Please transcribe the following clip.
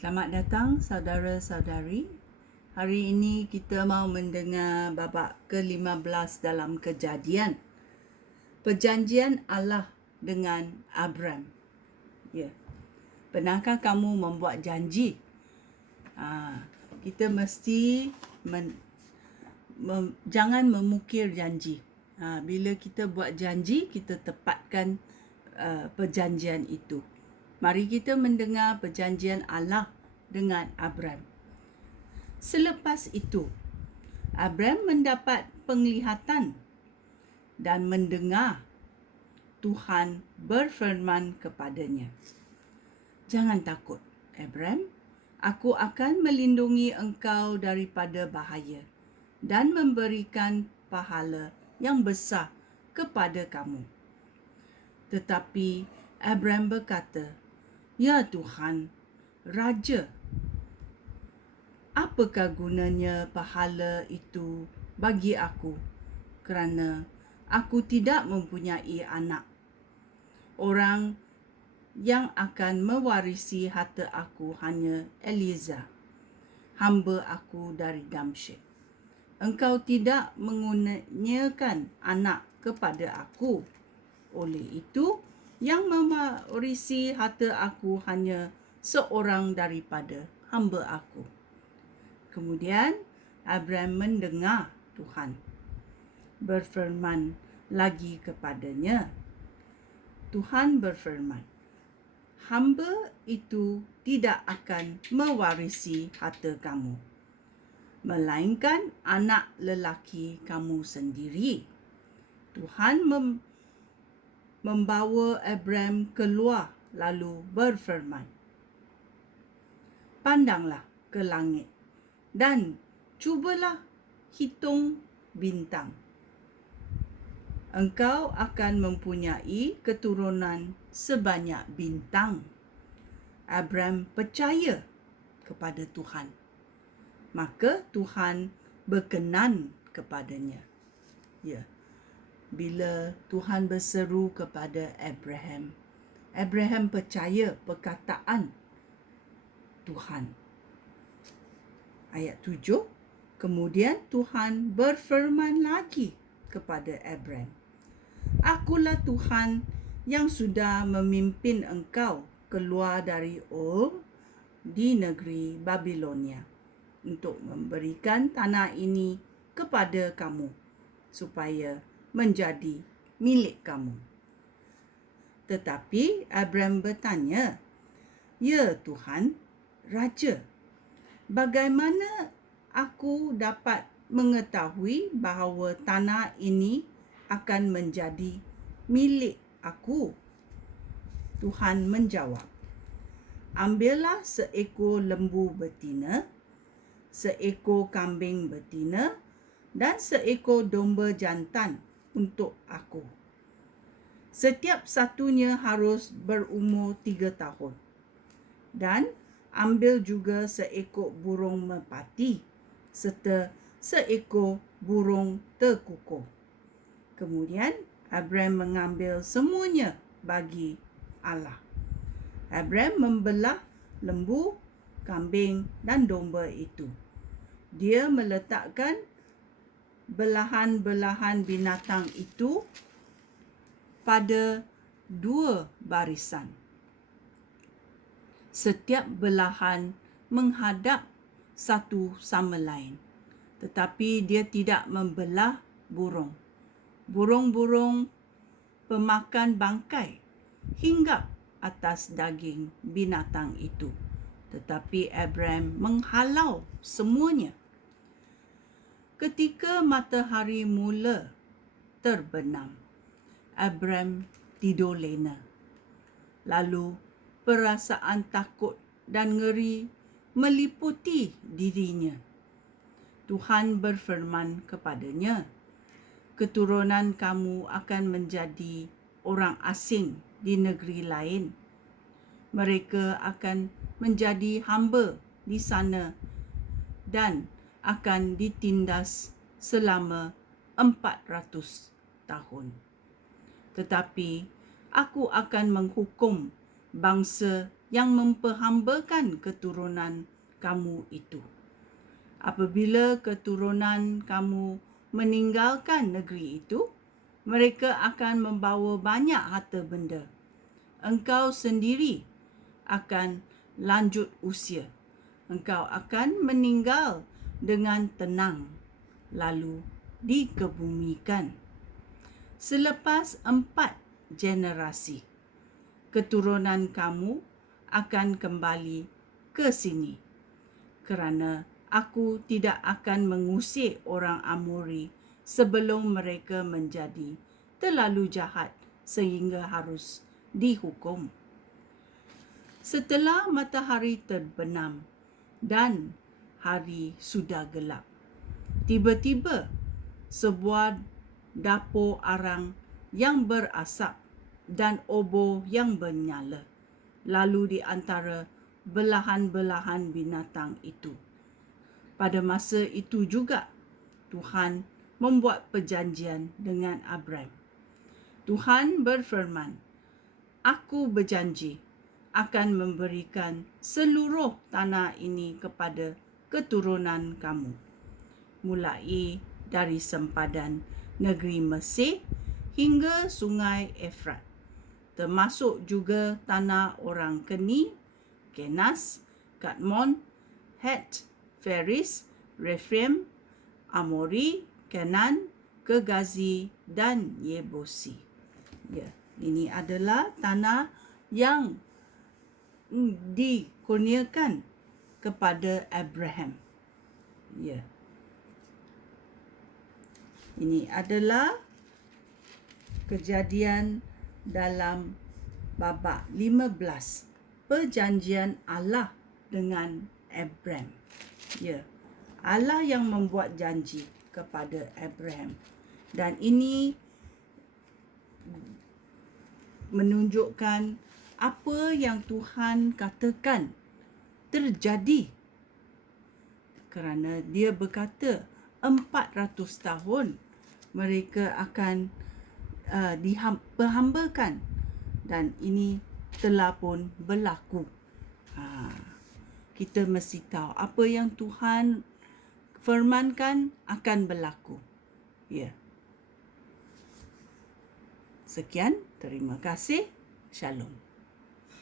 Selamat datang saudara-saudari. Hari ini kita mau mendengar babak ke-15 dalam Kejadian. Perjanjian Allah dengan Abram. Ya. Pernahkah kamu membuat janji? Kita mesti jangan memukir janji. Bila kita buat janji, kita tepatkan perjanjian itu. Mari kita mendengar perjanjian Allah dengan Abram. Selepas itu, Abram mendapat penglihatan dan mendengar Tuhan berfirman kepadanya. Jangan takut, Abram. Aku akan melindungi engkau daripada bahaya dan memberikan pahala yang besar kepada kamu. Tetapi Abram berkata, "Ya Tuhan, Raja, apakah gunanya pahala itu bagi aku kerana aku tidak mempunyai anak? Orang yang akan mewarisi harta aku hanya Eliezer, hamba aku dari Damsyik. Engkau tidak mengurniakan anak kepada aku. Oleh itu, yang mewarisi harta aku hanya seorang daripada hamba aku." Kemudian Abram mendengar Tuhan berfirman lagi kepadanya. Tuhan berfirman, "Hamba itu tidak akan mewarisi harta kamu, melainkan anak lelaki kamu sendiri." Tuhan membawa Abram keluar lalu berfirman, "Pandanglah ke langit dan cubalah hitung bintang. Engkau akan mempunyai keturunan sebanyak bintang." Abram percaya kepada Tuhan. Maka Tuhan berkenan kepadanya. Ya. Bila Tuhan berseru kepada Abraham, Abraham percaya perkataan Tuhan. Ayat 7, kemudian Tuhan berfirman lagi kepada Abram, "Akulah Tuhan yang sudah memimpin engkau keluar dari Ur di negeri Babilonia untuk memberikan tanah ini kepada kamu supaya menjadi milik kamu." Tetapi Abram bertanya, "Ya Tuhan, Raja, bagaimana aku dapat mengetahui bahawa tanah ini akan menjadi milik aku?" Tuhan menjawab, "Ambillah seekor lembu betina, seekor kambing betina, dan seekor domba jantan untuk aku. Setiap satunya harus berumur 3 tahun. Dan ambil juga seekor burung merpati serta seekor burung terkukur." Kemudian Abram mengambil semuanya bagi Allah. Abram membelah lembu, kambing dan domba itu. Dia meletakkan belahan-belahan binatang itu pada 2 barisan. Setiap belahan menghadap satu sama lain. Tetapi dia tidak membelah burung. Burung-burung pemakan bangkai hinggap atas daging binatang itu. Tetapi Abram menghalau semuanya. Ketika matahari mula terbenam, Abram tidur lena. Lalu perasaan takut dan ngeri meliputi dirinya. Tuhan berfirman kepadanya, "Keturunan kamu akan menjadi orang asing di negeri lain. Mereka akan menjadi hamba di sana dan akan ditindas selama 400 tahun. Tetapi aku akan menghukum bangsa yang memperhambakan keturunan kamu itu. Apabila keturunan kamu meninggalkan negeri itu, mereka akan membawa banyak harta benda. Engkau sendiri akan lanjut usia. Engkau akan meninggal dengan tenang, lalu dikebumikan. Selepas 4 generasi, keturunan kamu akan kembali ke sini, kerana aku tidak akan mengusir orang Amori sebelum mereka menjadi terlalu jahat sehingga harus dihukum. Setelah matahari terbenam dan hari sudah gelap, tiba-tiba sebuah dapur arang yang berasap dan obor yang menyala lalu di antara belahan-belahan binatang itu. Pada masa itu juga, Tuhan membuat perjanjian dengan Abraham. Tuhan berfirman, "Aku berjanji akan memberikan seluruh tanah ini kepada keturunan kamu, mulai dari sempadan negeri Mesir hingga sungai Efrat, termasuk juga tanah orang Keni, Kenas, Kadmon, Het, Feris, Rephaim, Amori, Kenan, Gergazi dan Yebusi." Ya, ini adalah tanah yang dikurniakan kepada Abraham. Ya. Ini adalah kejadian dalam babak 15, perjanjian Allah dengan Abraham. Ya, Allah yang membuat janji kepada Abraham. Dan ini menunjukkan apa yang Tuhan katakan terjadi. Kerana dia berkata 400 tahun mereka akan dihambakan, dan ini telah pun berlaku. Kita mesti tahu apa yang Tuhan firmankan akan berlaku. Ya. Sekian, terima kasih. Shalom.